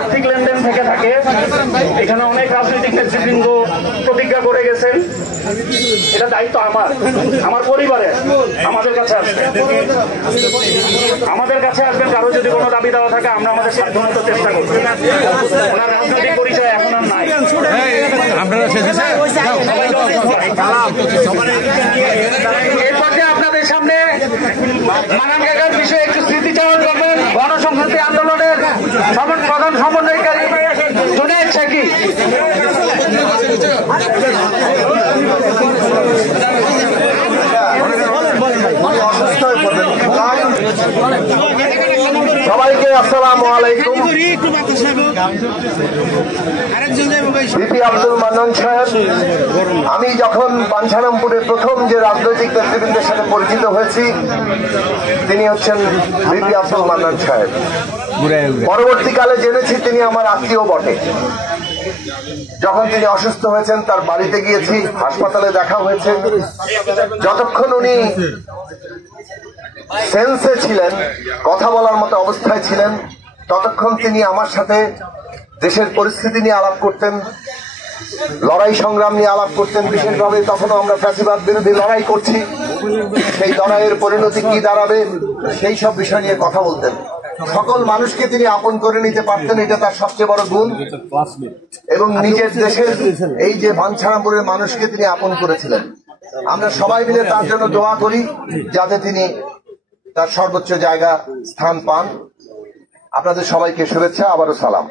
আর্থিক লেনদেন থেকে থাকে। এখানে অনেক রাজনৈতিক নেতৃবৃন্দ প্রতিজ্ঞা করে গেছেন, এটা দায়িত্ব আমার পরিবারের। আমাদের কাছে আসবেন কারো যদি কোনো দাবি দেওয়া থাকে, আমরা আমাদের সাধ্যমতো চেষ্টা করব। ওনার রাজনৈতিক পরিচয় এখন আর নাই। এরপরে আপনাদের সামনে মানান কাকার বিষয়ে একটু স্মৃতিচারণ করবেন। গণসংহতি আন্দোলনের প্রধান সমন্বয়কারী জুনায়েদ শাকিল। সবাইকে আসসালামু আলাইকুম। বিপি আব্দুল মান্নান সাহেব, আমি যখন পাঞ্ছারামপুরে প্রথম যে রাজনৈতিক নেতৃবৃন্দের সাথে পরিচিত হয়েছি, তিনি হচ্ছেন বিপি আব্দুল মান্নান সাহেব। পরবর্তীকালে জেনেছি তিনি আমার আত্মীয় বটে। যখন তিনি অসুস্থ হয়েছেন তার বাড়িতে গিয়েছি, হাসপাতালে দেখা হয়েছে। যতক্ষণ উনি সেন্সে ছিলেন, কথা বলার মতো অবস্থায় ছিলেন, ততক্ষণ তিনি আমার সাথে দেশের পরিস্থিতি নিয়ে আলাপ করতেন, লড়াই সংগ্রাম নিয়ে আলাপ করতেন। বিশেষভাবে তখনও আমরা ফ্যাসিবাদ বিরোধী লড়াই করছি, সেই লড়াইয়ের পরিণতি কি দাঁড়াবে সেই সব বিষয় নিয়ে কথা বলতেন। সকল মানুষকে তিনি আপন করে নিতে পারতেন, এটা তার সবচেয়ে বড় গুণ। এবং নিজের দেশের এই যে পাঞ্ছারামপুরের মানুষকে তিনি আপন করেছিলেন। আমরা সবাই মিলে তার জন্য দোয়া করি যাতে তিনি তার সর্বোচ্চ জায়গা স্থান পান। আপনাদের সবাইকে শুভেচ্ছা, আবারও সালাম।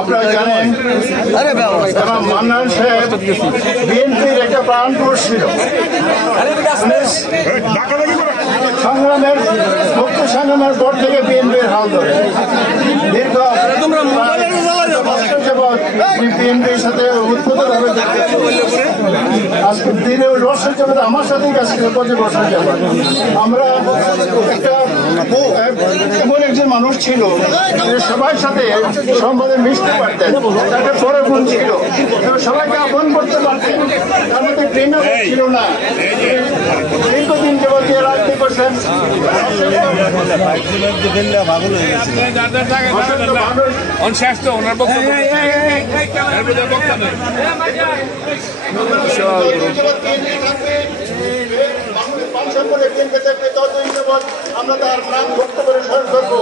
আপনারা জানেন মান্নান সাহেব বিএনপির একটা প্রাণ পুরুষ ছিল। সংগ্রামের মুক্ত সংগ্রামের পর থেকে বিএনপির হাল ধরে দীর্ঘ বিএনপির সাথে উৎপত্তিভাবে আজকে 3 বছর যাবত আমার সাথেই কাজ করে 5 বছর যাবত। আমরা একটা এমন একজন মানুষ ছিল সবার সাথে সম্বন্ধে মিশতে পারতেন, তাকে বড় গুণ ছিল, সবাইকে আপন করতে পারতেন, তার মধ্যে ঘৃণা ছিল না। দীর্ঘদিন যাবত রাজনীতি করছেন। আমরা তার নাম ভক্ত করে স্মরণ করবো।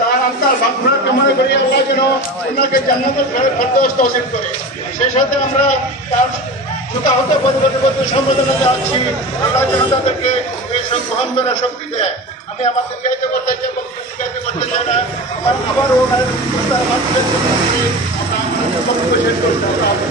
তার আত্মার ভাবনা কামনা করি আল্লাহ যেন ওনাকে জান্নাতের ফেরদৌস নসিব করে। সেই সাথে আমরা তার সুতাহত পরিবর্তন সম্বোধনা যাচ্ছি, আল্লাহ যেন তাদেরকে এই সব গ্রহণ করার শক্তি দেয়। আমি আমাদের গাইতে করতে চাই, গাইতে করতে চাই না। আবারও ওনার মানুষের বক্তব্য শেষ করতে হবে।